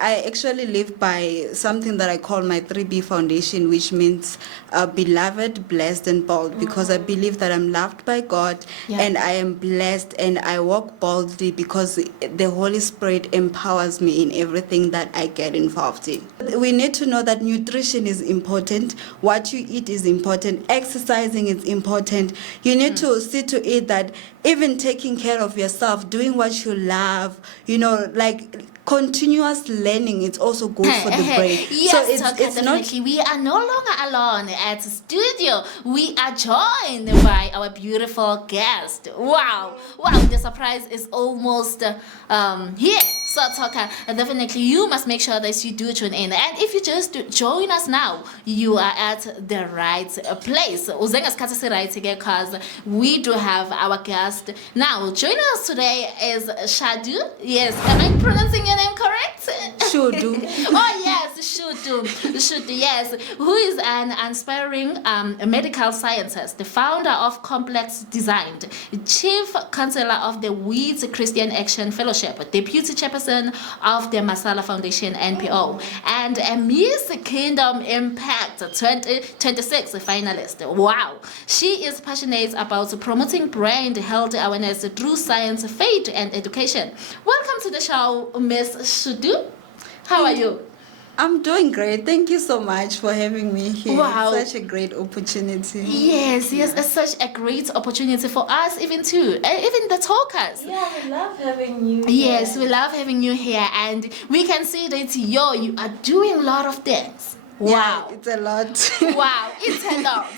I actually live by something that I call my 3B foundation, which means beloved, blessed, and bold, because I believe that I'm loved by God and I am blessed and I walk boldly because the Holy Spirit empowers me in everything that I get involved in. We need to know that nutrition is important, what you eat is important, exercising is important. You need to see to it that even taking care of yourself, doing what you love, like continuous learning, it's also good for the brain. Yes, so it's definitely. We are no longer alone at the studio. We are joined by our beautiful guest. Wow, the surprise is almost here. So, Toka, definitely you must make sure that you do tune in. And if you just join us now, you are at the right place. Because we do have our guest. Now, joining us today is Shadu. Yes, am I pronouncing your name correct? Shudu. Oh, yes, Shudu, yes. Who is an inspiring medical scientist, the founder of Complex Design, chief counselor of the Weeds Christian Action Fellowship, deputy chairperson of the Masala Foundation NPO, and a Miss Kingdom Impact 2026 finalist. Wow. She is passionate about promoting brand health awareness through science, faith, and education. Welcome to the show, Miss Shudu. How are you? I'm doing great. Thank you so much for having me here. Wow. Such a great opportunity. Yes, it's such a great opportunity for us, even the talkers. Yeah, we love having you here. Yes, we love having you here, and we can see that you are doing a lot of things. Wow. Yeah, it's a lot. Wow, it's a lot.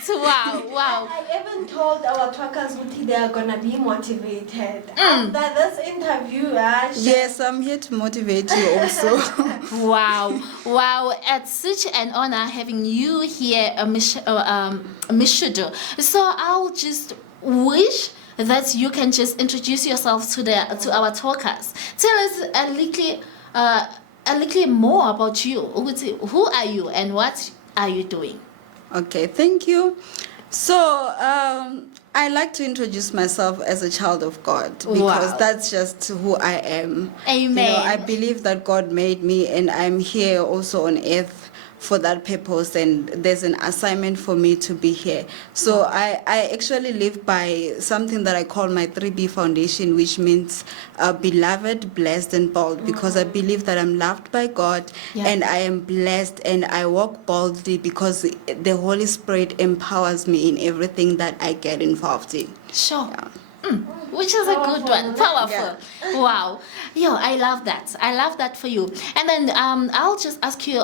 Wow. I even told our talkers they are gonna be motivated. After this interview, Yes, I'm here to motivate you also. Wow. It's such an honor having you here, Miss Shudu. So I'll just wish that you can just introduce yourself to our talkers. Tell us a little more about you. Who are you and what are you doing? Okay, thank you. So, I like to introduce myself as a child of God because that's just who I am. Amen. I believe that God made me and I'm here also on earth for that purpose, and there's an assignment for me to be here. So I actually live by something that I call my 3B foundation, which means beloved, blessed, and bold, because I believe that I'm loved by God and I am blessed and I walk boldly because the Holy Spirit empowers me in everything that I get involved in. Sure. Yeah. Which is a good one. Powerful. Yeah. Wow. I love that. I love that for you. And then I'll just ask you,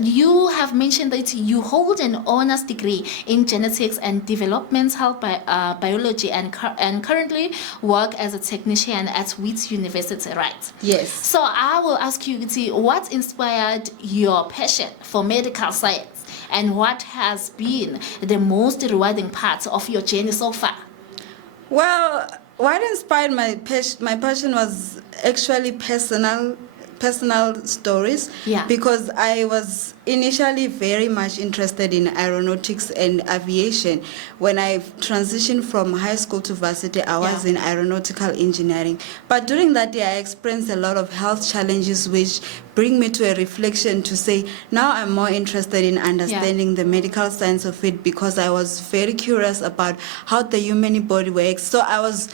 you have mentioned that you hold an honors degree in genetics and developmental biology and currently work as a technician at Wits University, right? Yes. So I will ask you, what inspired your passion for medical science and what has been the most rewarding part of your journey so far? Well, what inspired my passion was actually personal stories, because I was initially very much interested in aeronautics and aviation. When I transitioned from high school to varsity, I was in aeronautical engineering. But during that year, I experienced a lot of health challenges which bring me to a reflection to say, now I'm more interested in understanding the medical science of it, because I was very curious about how the human body works. So I was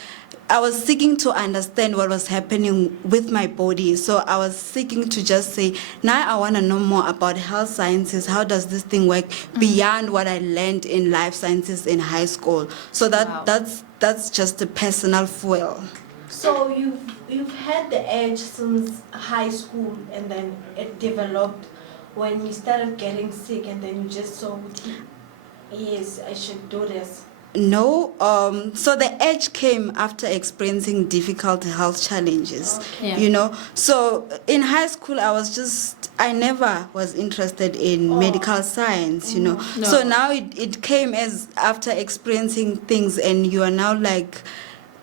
seeking to understand what was happening with my body. So I was seeking to just say, now I want to know more about health sciences. How does this thing work beyond what I learned in life sciences in high school? So that's just a personal fuel. So you've had the edge since high school, and then it developed when you started getting sick, and then you just saw, yes, I should do this. No, so the edge came after experiencing difficult health challenges, So in high school, I never was interested in medical science, No. So now it came as after experiencing things, and you are now like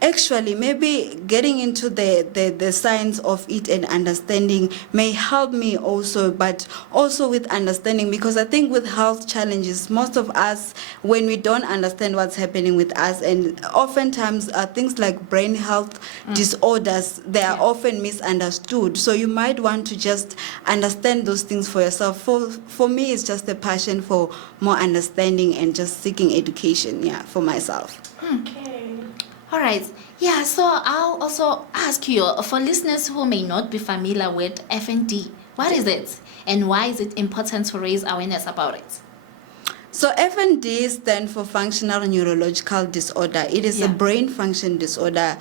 Actually, maybe getting into the science of it and understanding may help me also, but also with understanding, because I think with health challenges, most of us, when we don't understand what's happening with us, and oftentimes things like brain health disorders, they are often misunderstood. So you might want to just understand those things for yourself. For me, it's just a passion for more understanding and just seeking education, for myself. Okay. All right. Yeah, so I'll also ask you, for listeners who may not be familiar with FND, what is it and why is it important to raise awareness about it? So FND stands for functional neurological disorder. It is a brain function disorder.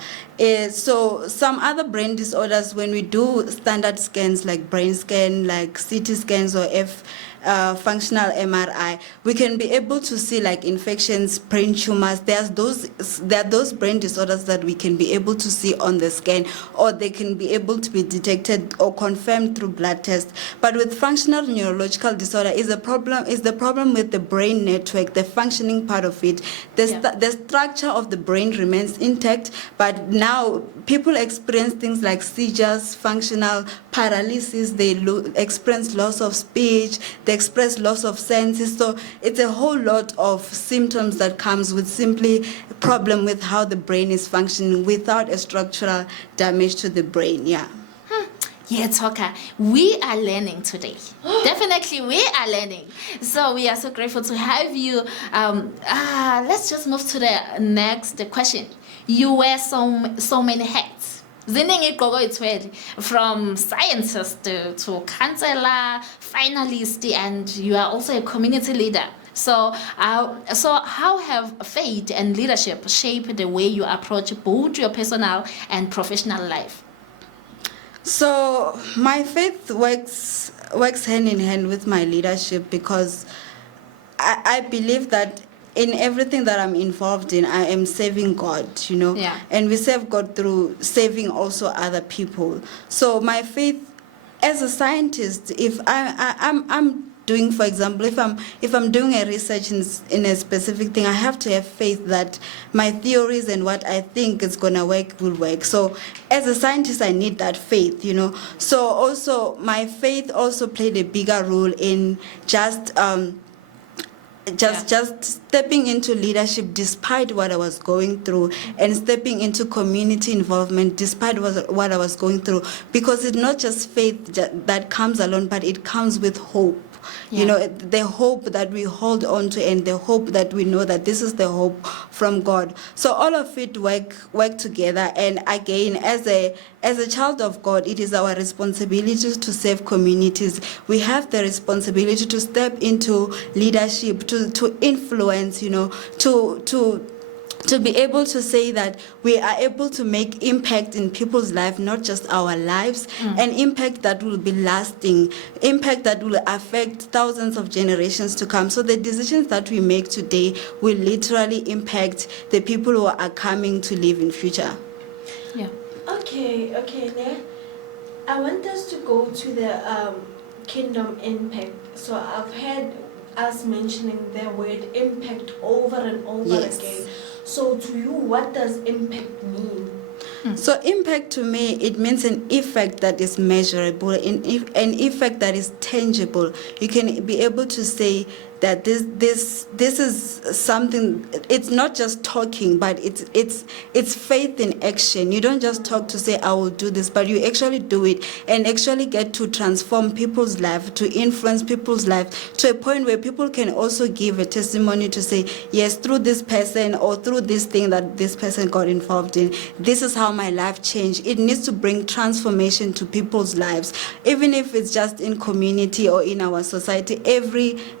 So some other brain disorders, when we do standard scans like brain scan, like CT scans or functional MRI, we can be able to see like infections, brain tumors. There are those brain disorders that we can be able to see on the scan, or they can be able to be detected or confirmed through blood tests. But with functional neurological disorder, is the problem with the brain network, the functioning part of it. The structure of the brain remains intact, but now people experience things like seizures, functional paralysis. They experience loss of speech. They express loss of senses. So it's a whole lot of symptoms that comes with simply a problem with how the brain is functioning without a structural damage to the brain. Yeah, Talker, we are learning today. Definitely, we are learning. So we are so grateful to have you. Let's just move to the next question. You wear so many hats. From scientist to counselor, finalist, and you are also a community leader. So how have faith and leadership shaped the way you approach both your personal and professional life? So my faith works hand in hand with my leadership, because I believe that in everything that I'm involved in, I am serving God, and we serve God through saving also other people. So my faith, as a scientist, if I'm doing, for example, if I'm doing a research in a specific thing, I have to have faith that my theories and what I think is gonna work will work. So as a scientist, I need that faith, So also my faith also played a bigger role in just stepping into leadership despite what I was going through, and stepping into community involvement despite what I was going through, because it's not just faith that comes alone, but it comes with hope. The hope that we hold on to, and the hope that we know that this is the hope from God. So all of it work together. And again, as a child of God, it is our responsibility to serve communities. We have the responsibility to step into leadership, to influence, to be able to say that we are able to make impact in people's lives, not just our lives, an impact that will be lasting, impact that will affect thousands of generations to come. So the decisions that we make today will literally impact the people who are coming to live in future. Yeah. Okay, now I want us to go to the kingdom impact. So I've heard us mentioning the word impact over and over again. So to you, what does impact mean? So impact to me, it means an effect that is measurable, an effect that is tangible. You can be able to say that this is something. It's not just talking, but it's faith in action. You don't just talk to say I will do this, but you actually do it and actually get to transform people's life, to influence people's life to a point where people can also give a testimony to say, yes, through this person or through this thing that this person got involved in, this is how my life changed. It needs to bring transformation to people's lives, even if it's just in community or in our society,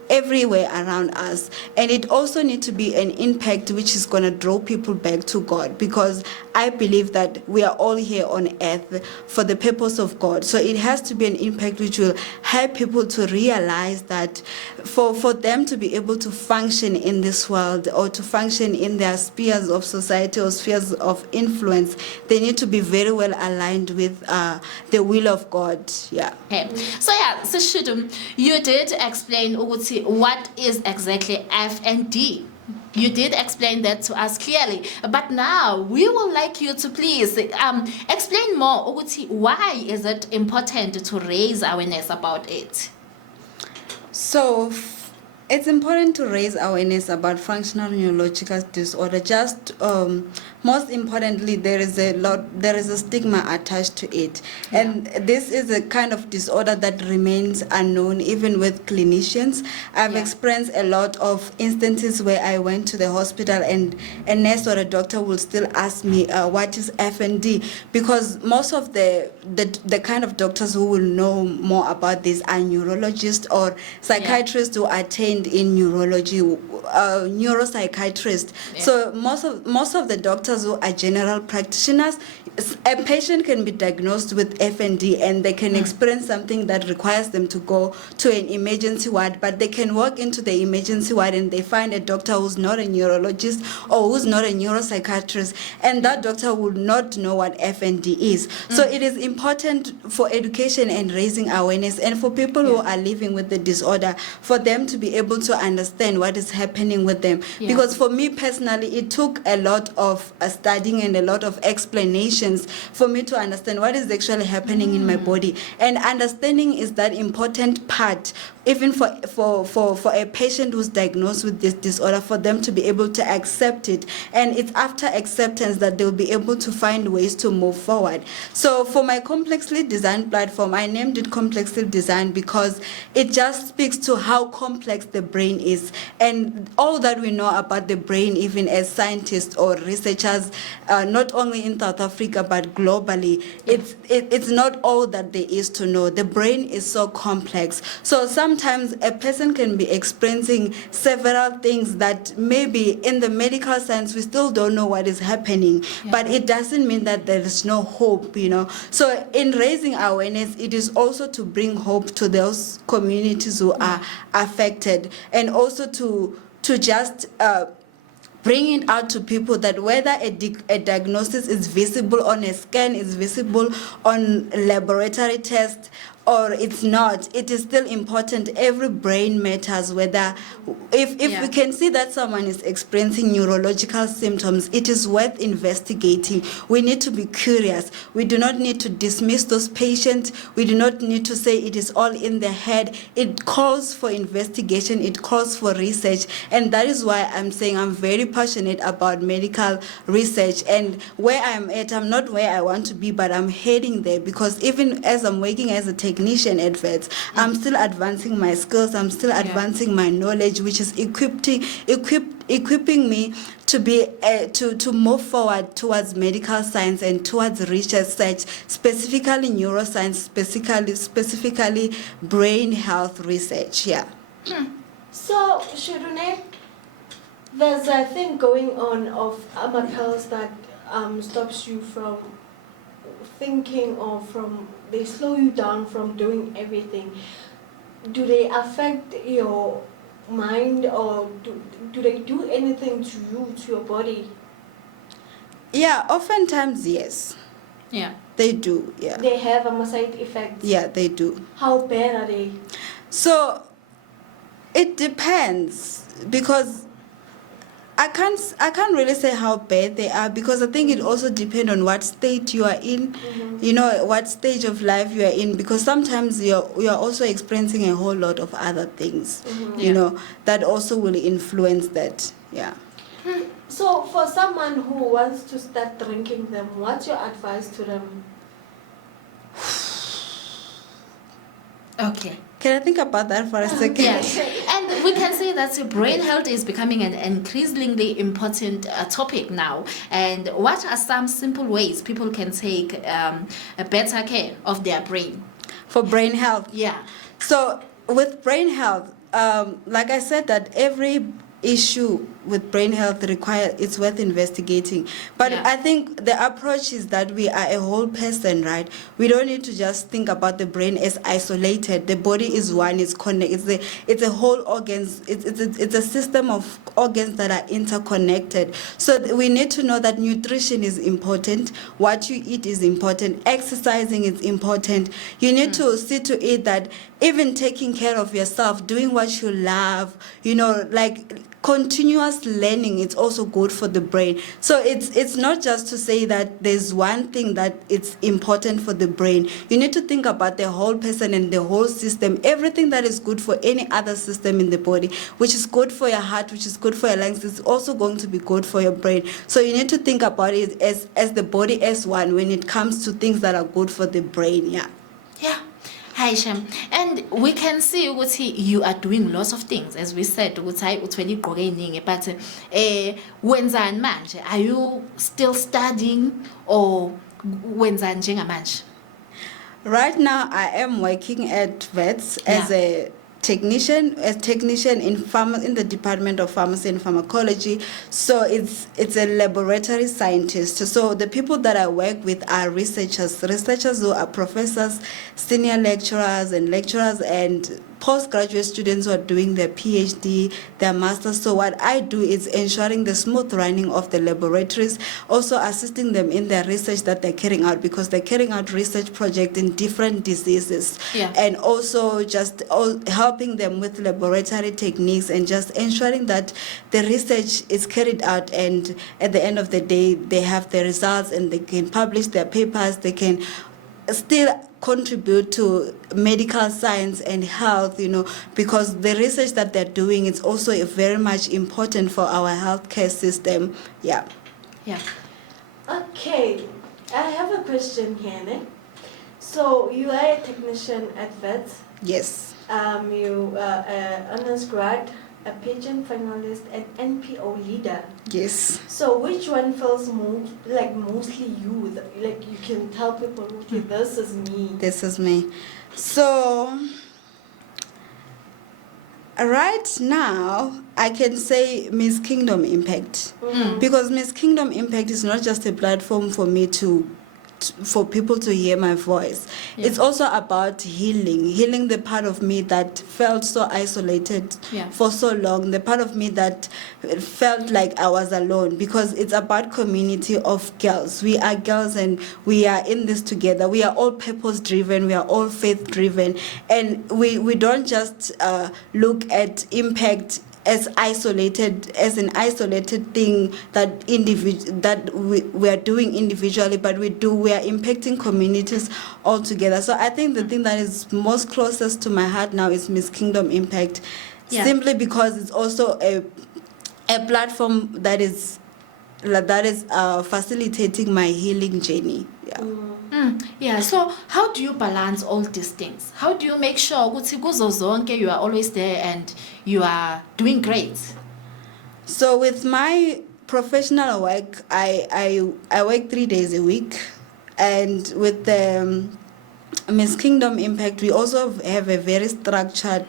everywhere around us. And it also needs to be an impact which is going to draw people back to God, because I believe that we are all here on earth for the purpose of God. So it has to be an impact which will help people to realize that for them to be able to function in this world, or to function in their spheres of society or spheres of influence, they need to be very well aligned with the will of God. Yeah. Okay. So Shudum, you did explain what is exactly FND. You did explain that to us clearly, but now we would like you to please explain more. Ukuthi, why is it important to raise awareness about it? So it's important to raise awareness about functional neurological disorder. Just most importantly, there is a stigma attached to it, and this is a kind of disorder that remains unknown even with clinicians. I've experienced a lot of instances where I went to the hospital and a nurse or a doctor will still ask me what is FND, because most of the kind of doctors who will know more about this are neurologists or psychiatrists who are trained in neurology, neuropsychiatrists. So most of the doctors who are general practitioners, a patient can be diagnosed with FND and they can experience something that requires them to go to an emergency ward, but they can walk into the emergency ward and they find a doctor who's not a neurologist or who's not a neuropsychiatrist, and that doctor would not know what FND is. So it is important for education and raising awareness, and for people who are living with the disorder, for them to be able to understand what is happening with them. Because for me personally, it took a lot of studying and a lot of explanations for me to understand what is actually happening in my body. And understanding is that important part, even for a patient who's diagnosed with this disorder, for them to be able to accept it. And it's after acceptance that they'll be able to find ways to move forward. So for my complexly designed platform, I named it Complexly Designed because it just speaks to how complex the brain is. And all that we know about the brain, even as scientists or researchers, not only in South Africa, but globally, it's not all that there is to know. The brain is so complex. So sometimes a person can be experiencing several things that maybe in the medical science we still don't know what is happening, but it doesn't mean that there is no hope, you know. So in raising awareness, it is also to bring hope to those communities who are affected, and also to just bring it out to people that whether a diagnosis is visible on a scan, is visible on laboratory test, or it's not, it is still important. Every brain matters. Whether if we can see that someone is experiencing neurological symptoms, it is worth investigating. We need to be curious. We do not need to dismiss those patients. We do not need to say it is all in the head. It calls for investigation. It calls for research. And that is why I'm saying I'm very passionate about medical research. And where I'm at, I'm not where I want to be, but I'm heading there, because even as I'm working as a technician at Vets, I'm still advancing my skills. I'm still advancing my knowledge, which is equipping me to be to move forward towards medical science and towards research, specifically neuroscience, specifically brain health research. So, Shudune, there's a thing going on of pills that stops you from thinking, or they slow you down from doing everything. Do they affect your mind, or do they do anything to you, to your body? Yeah, oftentimes yes. Yeah. They do, yeah. They have a side effect? Yeah, they do. How bad are they? So, it depends, because I can't really say how bad they are, because I think it also depends on what state you are in, you know, what stage of life you are in, because sometimes you are also experiencing a whole lot of other things, you know, that also will influence that, So for someone who wants to start drinking them, what's your advice to them? Okay. Can I think about that for a second? Yes, and we can say that brain health is becoming an increasingly important topic now. And what are some simple ways people can take a better care of their brain? For brain health? Yeah. So with brain health, like I said, that every issue with brain health it's worth investigating. But I think the approach is that we are a whole person, right? We don't need to just think about the brain as isolated. The body is one, it's connected. It's a whole organs. It's a system of organs that are interconnected. So we need to know that nutrition is important. What you eat is important. Exercising is important. You need to see to it that even taking care of yourself, doing what you love, you know, like continuous learning, it's also good for the brain. So it's not just to say that there's one thing that it's important for the brain. You need to think about the whole person and the whole system, everything that is good for any other system in the body, which is good for your heart, which is good for your lungs, is also going to be good for your brain. So you need to think about it as the body as one when it comes to things that are good for the brain. Yeah. Hi Shem, and we can see ukuthi you are doing lots of things, as we said ukuthi uthwele igqoke eningi, but wenzani manje? Are you still studying or wenzani njengamanje? Right now I am working at Vets as a technician in the Department of Pharmacy and Pharmacology. So it's a laboratory scientist. So the people that I work with are researchers who are professors, senior lecturers and postgraduate students who are doing their PhD, their masters. So what I do is ensuring the smooth running of the laboratories, also assisting them in their research that they're carrying out, because they're carrying out research projects in different diseases, and also just helping them with laboratory techniques and just ensuring that the research is carried out, and at the end of the day they have the results and they can publish their papers, they can still contribute to medical science and health, because the research that they're doing is also very much important for our healthcare system. Okay, I have a question here. So you are a technician at Vets. Yes. You are an honors grad, a Pageant finalist, and NPO leader. Yes. So which one feels mostly you? Like you can tell people, okay, this is me. This is me. So right now I can say Miss Kingdom Impact, because Miss Kingdom Impact is not just a platform for me for people to hear my voice. It's also about healing the part of me that felt so isolated for so long, the part of me that felt like I was alone, because it's about community of girls. We are girls and we are in this together. We are all purpose driven, we are all faith driven, and we don't just look at impact as an isolated thing that we are doing individually, but we are impacting communities all together. So I think the thing that is most closest to my heart now is Miss Kingdom Impact, simply because it's also a platform that is facilitating my healing journey. So how do you balance all these things? How do you make sure ukuthi kuzo zonke you are always there and you are doing great? So with my professional work, I work 3 days a week, and with the Miss Kingdom Impact, we also have a very structured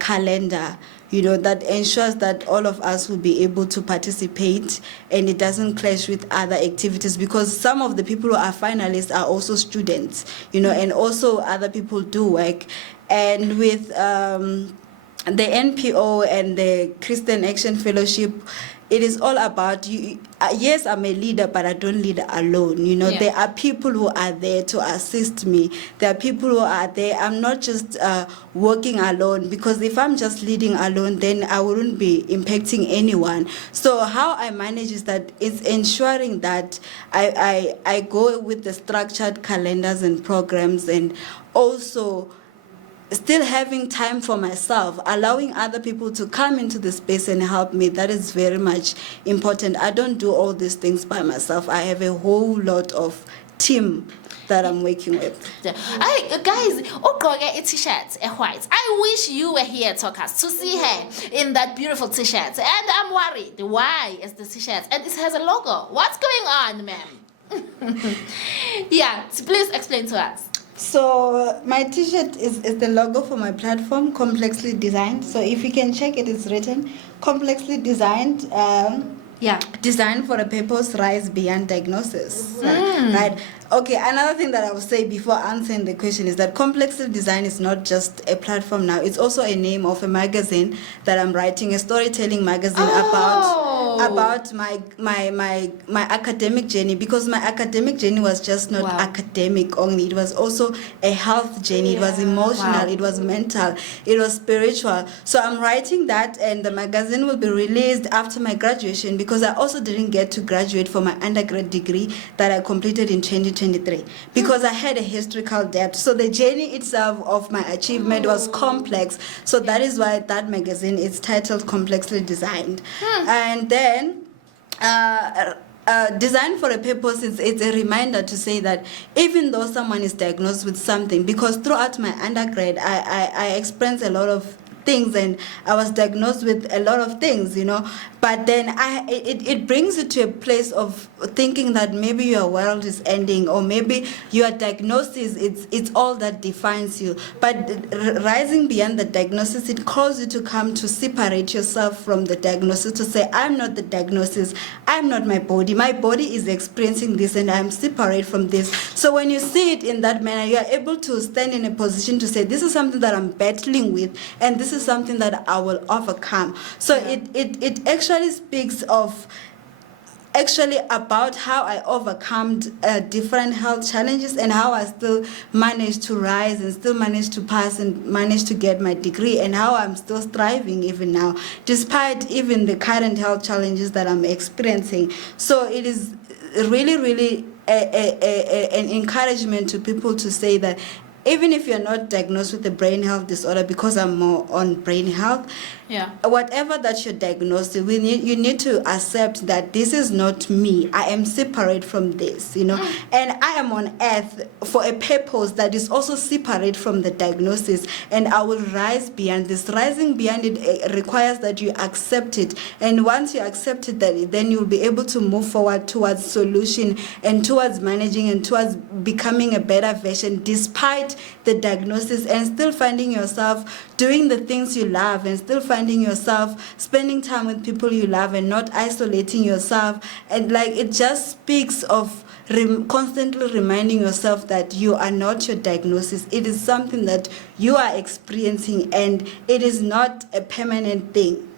calendar, that ensures that all of us will be able to participate and it doesn't clash with other activities, because some of the people who are finalists are also students, and also other people do work. And with the NPO and the Christian Action Fellowship, it is all about you. Yes, I'm a leader, but I don't lead alone. There are people who are there to assist me. There are people who are there. I'm not just working alone, because if I'm just leading alone, then I wouldn't be impacting anyone. So how I manage is that it's ensuring that I go with the structured calendars and programs, and also still having time for myself, allowing other people to come into the space and help me. That is very much important. I don't do all these things by myself. I have a whole lot of team that I'm working with. Guys, ugqoke t-shirt white. I wish you were here, Talkers, to see her in that beautiful t-shirt. And I'm worried. Why is the t-shirt? And it has a logo. What's going on, ma'am? Please explain to us. So my t-shirt is the logo for my platform, Complexly Designed. So if you can check it, it's written Complexly Designed. Designed for a purpose, rise beyond diagnosis. Right. Okay, another thing that I will say before answering the question is that Complexly Design is not just a platform now. It's also a name of a magazine that I'm writing, a storytelling magazine about my academic journey, because my academic journey was just not academic only. It was also a health journey. It was emotional. It was mental. It was spiritual. So I'm writing that, and the magazine will be released after my graduation, because I also didn't get to graduate for my undergrad degree that I completed in 2023 because I had a historical debt. So the journey itself of my achievement was complex. So that is why that magazine is titled Complexly Designed. And then Design for a Purpose it's a reminder to say that even though someone is diagnosed with something, because throughout my undergrad I experienced a lot of things, and I was diagnosed with a lot of things, but then it brings you to a place of thinking that maybe your world is ending, or maybe your diagnosis it's all that defines you. But rising beyond the diagnosis, it calls you to come to separate yourself from the diagnosis, to say, I'm not the diagnosis, I'm not my body is experiencing this, and I'm separate from this. So when you see it in that manner, you are able to stand in a position to say, this is something that I'm battling with, and this is something that I will overcome. So it actually speaks of about how I overcome different health challenges, and how I still managed to rise and still managed to pass and managed to get my degree, and how I'm still thriving even now, despite even the current health challenges that I'm experiencing. So it is really, really an encouragement to people to say that even if you're not diagnosed with a brain health disorder, because I'm more on brain health, whatever that you're diagnosed with, you need to accept that this is not me. I am separate from this, and I am on earth for a purpose that is also separate from the diagnosis, and I will rise beyond this. Rising beyond it requires that you accept it, and once you accept it, then you'll be able to move forward towards solution and towards managing and towards becoming a better version, despite the diagnosis, and still finding yourself doing the things you love, and still finding yourself spending time with people you love, and not isolating yourself. And it just speaks of constantly reminding yourself that you are not your diagnosis. It is something that you are experiencing, and it is not a permanent thing.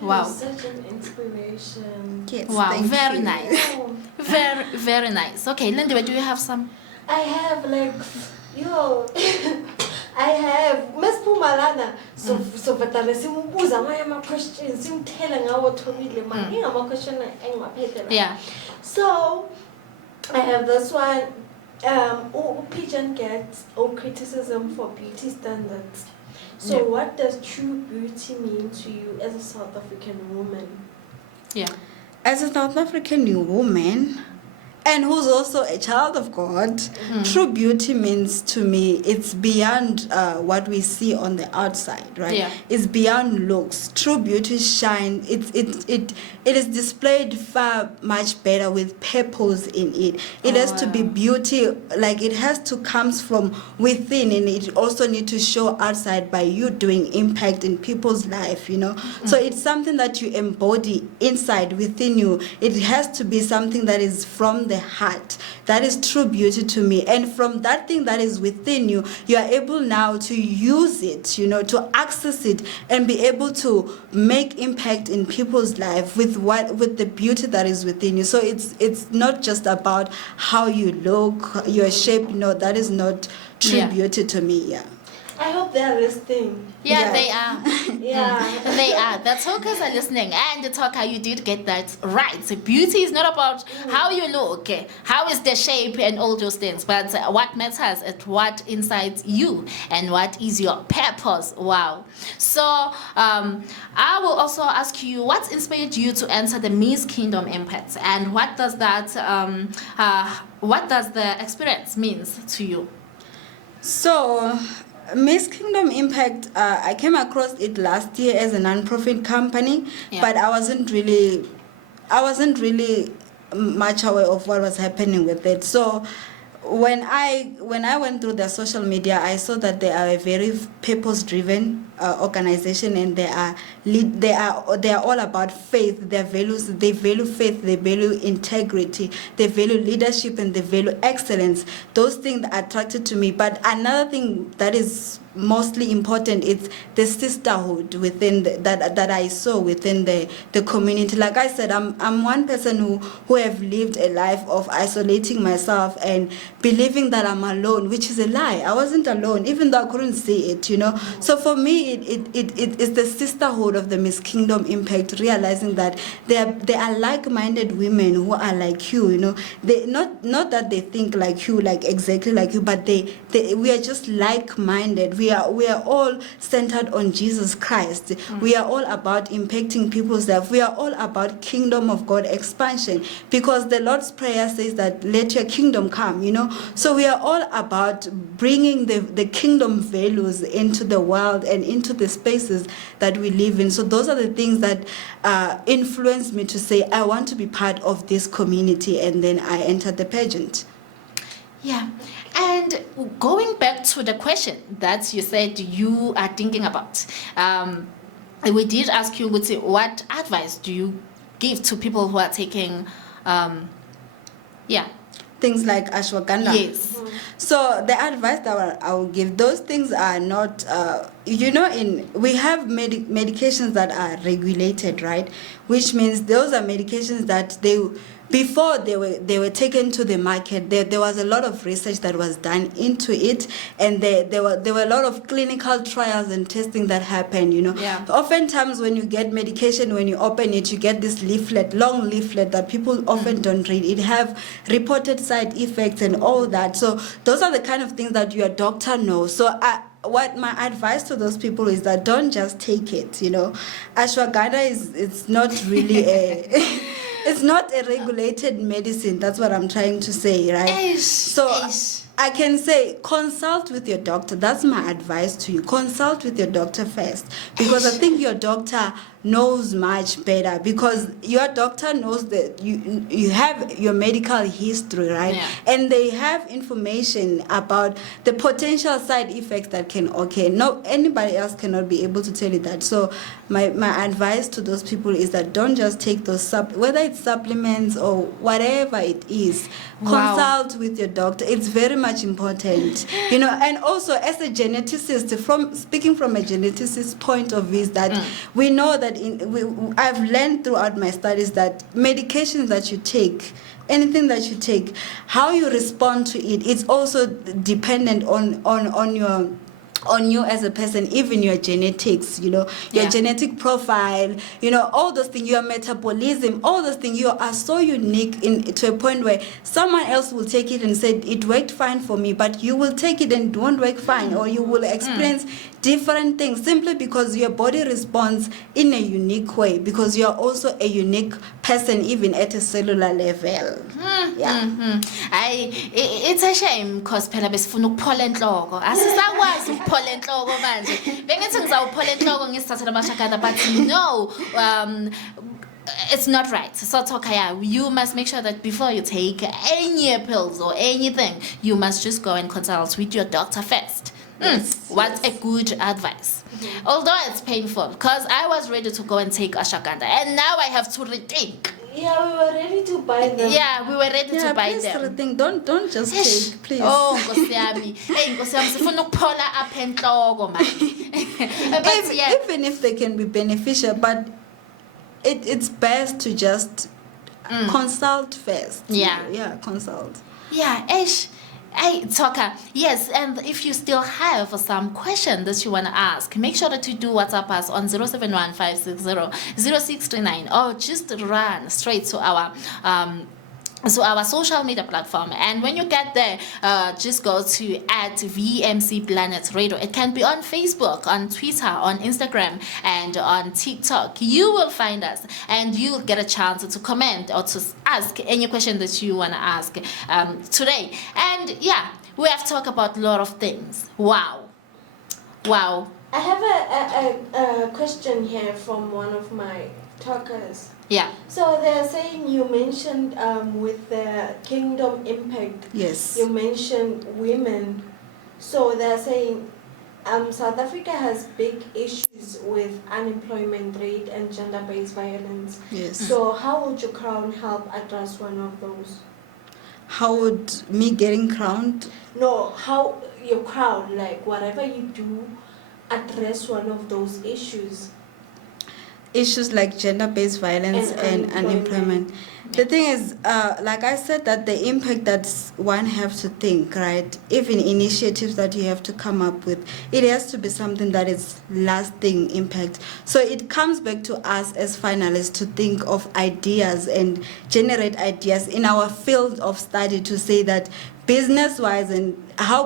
Wow, such an inspiration. Yes, wow, very nice. Very, very nice. Okay, Lindy, do you have some? I have I have Miss Pumalana. So vatala simbuza my questions, sim telling our Tommy my question and yeah. So I have this one. Pageant gets criticism for beauty standards. So what does true beauty mean to you as a South African woman? Yeah. As a South African woman, and who's also a child of God, true beauty means to me, it's beyond what we see on the outside, right? Yeah. It's beyond looks. True beauty shine. It is displayed far much better with purpose in it. It has to be beauty, it has to come from within, and it also need to show outside by you doing impact in people's life, So it's something that you embody inside within you. It has to be something that is from the heart. That is true beauty to me. And from that thing that is within you, you are able now to use it, to access it and be able to make impact in people's life with the beauty that is within you. So it's not just about how you look, your shape. That is not true beauty to me. I hope they are listening. Yeah, they are. Yeah. They are. The talkers are listening. And the talker, you did get that right. So beauty is not about how you look, how is the shape and all those things, but what matters is what inside you and what is your purpose. Wow. So I will also ask you, what inspired you to enter the Miss Kingdom Impact, and what does the experience means to you? So Miss Kingdom Impact, I came across it last year as a non-profit company, but I wasn't really much aware of what was happening with it. So when I went through their social media, I saw that they are a very purpose-driven organization, and they are all about faith. Their values, they value faith, they value integrity, they value leadership, and they value excellence. Those things attracted to me. But another thing that is mostly important, it's the sisterhood within that I saw within the community. Like I said, I'm one person who have lived a life of isolating myself and believing that I'm alone, which is a lie. I wasn't alone, even though I couldn't see it, you know. So for me, it is the sisterhood of the Miss Kingdom Impact, realizing that they are like-minded women who are like you, you know. They not that they think like you, like exactly like you, but we are just like-minded. We are all centered on Jesus Christ. We are all about impacting people's life. We are all about kingdom of God expansion, because the Lord's Prayer says that let your kingdom come, you know. So we are all about bringing the kingdom values into the world and into the spaces that we live in. So those are the things that influenced me to say I want to be part of this community, and then I entered the pageant. Yeah. And going back to the question that you said you are thinking about, we did ask you, what advice do you give to people who are taking, things like ashwagandha? Yes. So the advice that I will give, those things are not, we have medications that are regulated, right? Which means those are medications that before they were taken to the market, there was a lot of research that was done into it, and there were a lot of clinical trials and testing that happened, you know. Yeah. Oftentimes when you get medication, when you open it, you get this long leaflet that people often don't read. It have reported side effects and all that. So those are the kind of things that your doctor knows. So what my advice to those people is that don't just take it, you know. Ashwagandha it's not really it's not a regulated medicine. That's what I'm trying to say, right? So I can say consult with your doctor. That's my advice to you. Consult with your doctor first, because I think your doctor knows much better, because your doctor knows that you have your medical history, right? Yeah. And they have information about the potential side effects that can occur. No, anybody else cannot be able to tell you that. So my advice to those people is that don't just take those whether it's supplements or whatever it is. Wow. Consult with your doctor. It's very much important, you know. And also, as a geneticist, speaking from a geneticist point of view, is that we know that I've learned throughout my studies that medications that you take, anything that you take, how you respond to it, it's also dependent on you as a person, even your genetics, you know, your genetic profile, you know, all those things, your metabolism, all those things, you are so unique to a point where someone else will take it and say it worked fine for me, but you will take it and it won't work fine, or you will experience different things simply because your body responds in a unique way, because you are also a unique person, even at a cellular level. It's a shame because phela besifuna ukuphola enhloko. Asisakwazi ukuphola enhloko manje. Bengithi ngizawuphola enhloko ngisithathe namashakada, but no, it's not right. So Tokaya, you must make sure that before you take any pills or anything, you must just go and consult with your doctor first. What a good advice. Although it's painful, because I was ready to go and take ashwagandha, and now I have to rethink. Yeah, we were ready to buy them. Yeah, we were ready to buy them. Rethink. Don't just take, please. Oh, Nkosi yami. Hey, Nkosi yami, sifuna ukuphola apha enhloko man. Even if they can be beneficial, but it's best to just consult first. Yeah, consult. Yeah, Hey, Toka, yes, and if you still have some question that you want to ask, make sure that you do WhatsApp us on 071-560-0639, or just run straight to our social media platform. And when you get there, just go to @VMC Planet Radio. It can be on Facebook, on Twitter, on Instagram, and on TikTok. You will find us, and you'll get a chance to comment or to ask any question that you want to ask today. And yeah, we have talked about a lot of things. Wow. I have a question here from one of my talkers. Yeah. So they're saying, you mentioned with the Kingdom Impact. Yes. You mentioned women. So they're saying South Africa has big issues with unemployment rate and gender-based violence. Yes. So how would your crown help address one of those? How would me getting crowned? No, how your crowd, like whatever you do, address one of those issues. Issues like gender-based violence and unemployment. The thing is, like I said, that the impact that one have to think, right? Even initiatives that you have to come up with, it has to be something that is lasting impact. So it comes back to us as finalists to think of ideas and generate ideas in our field of study to say that business-wise and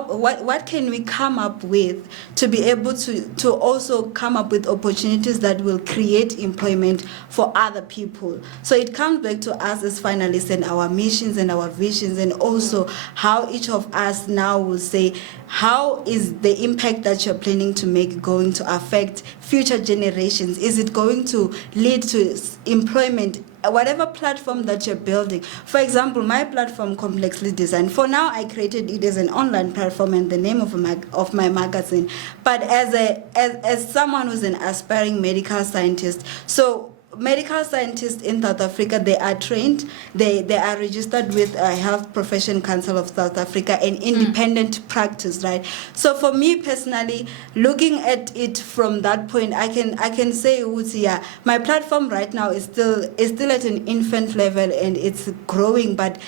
what can we come up with to be able to also come up with opportunities that will create employment for other people. So it comes back to us as finalists and our missions and our visions, and also how each of us now will say, how is the impact that you're planning to make going to affect future generations? Is it going to lead to employment? Whatever platform that you're building. For example, my platform, Complexly Designed, for now I created it as an online platform and the name of my magazine. But as someone who's an aspiring medical scientist, so medical scientists in South Africa, they are trained, they are registered with a Health Profession Council of South Africa and independent practice, right? So for me personally, looking at it from that point, I can say, yeah, my platform right now is still at an infant level and it's growing, but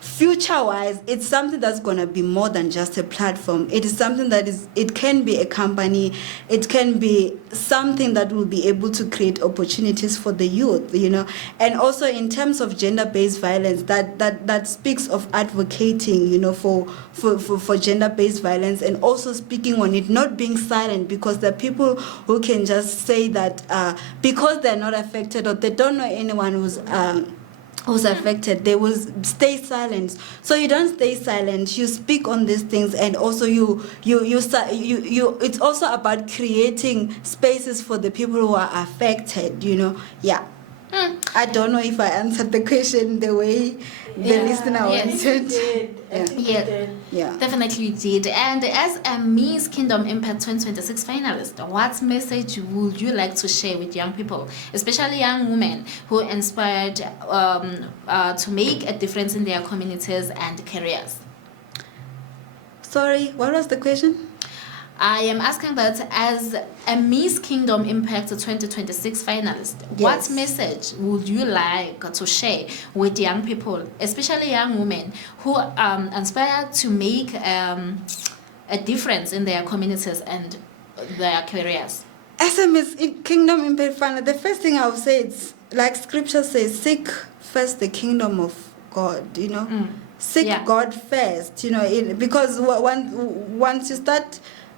future-wise, it's something that's going to be more than just a platform. It is something that it can be a company, it can be something that will be able to create opportunities for the youth, and also in terms of gender-based violence, that speaks of advocating, for gender-based violence, and also speaking on it, not being silent, because there are people who can just say that because they're not affected or they don't know anyone who's affected, they will stay silent. So you don't stay silent, you speak on these things, and also you it's also about creating spaces for the people who are affected, yeah. I don't know if I answered the question the way the listener wanted. Yeah, definitely you did. And as a Miss Kingdom Impact 2026 finalist, what message would you like to share with young people, especially young women who are inspired to make a difference in their communities and careers? Sorry, what was the question? I am asking that as a Miss Kingdom Impact 2026 finalist, what message would you like to share with young people, especially young women who are inspired to make a difference in their communities and their careers? As a Miss Kingdom Impact finalist, the first thing I would say is, like Scripture says, seek first the kingdom of God, Seek God first, because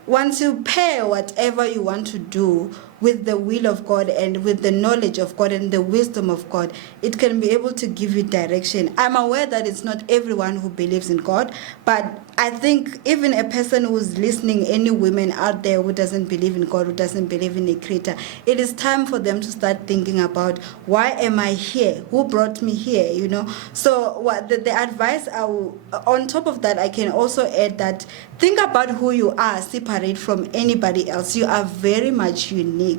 once you pair whatever you want to do with the will of God and with the knowledge of God and the wisdom of God, it can be able to give you direction. I'm aware that it's not everyone who believes in God, but I think even a person who's listening, any women out there who doesn't believe in God, who doesn't believe in a creator, it is time for them to start thinking about, why am I here? Who brought me here? So what the advice on top of that, I can also add that think about who you are, separate from anybody else. You are very much unique.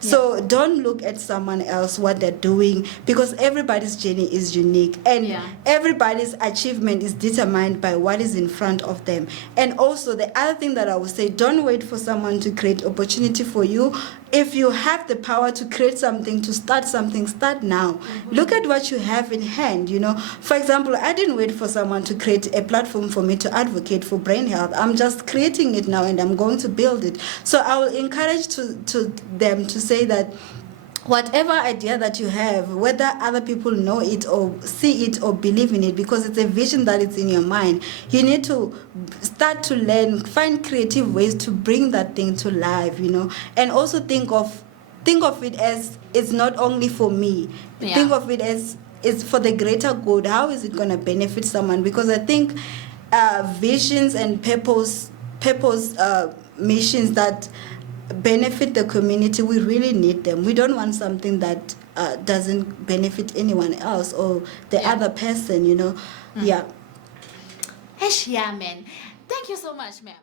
So don't look at someone else, what they're doing, because everybody's journey is unique, and everybody's achievement is determined by what is in front of them. And also the other thing that I would say, don't wait for someone to create opportunity for you. If you have the power to create something, to start something, start now. Look at what you have in hand. For example, I didn't wait for someone to create a platform for me to advocate for brain health. I'm just creating it now and I'm going to build it. So I will encourage to them to say that whatever idea that you have, whether other people know it or see it or believe in it, because it's a vision that is in your mind, you need to start to learn, find creative ways to bring that thing to life, and also think of it as it's not only for me. Think of it as it's for the greater good. How is it going to benefit someone? Because I think visions and purpose missions that benefit the community, we really need them. We don't want something that doesn't benefit anyone else or the other person, Yeah. Yeah, man. Thank you so much, ma'am.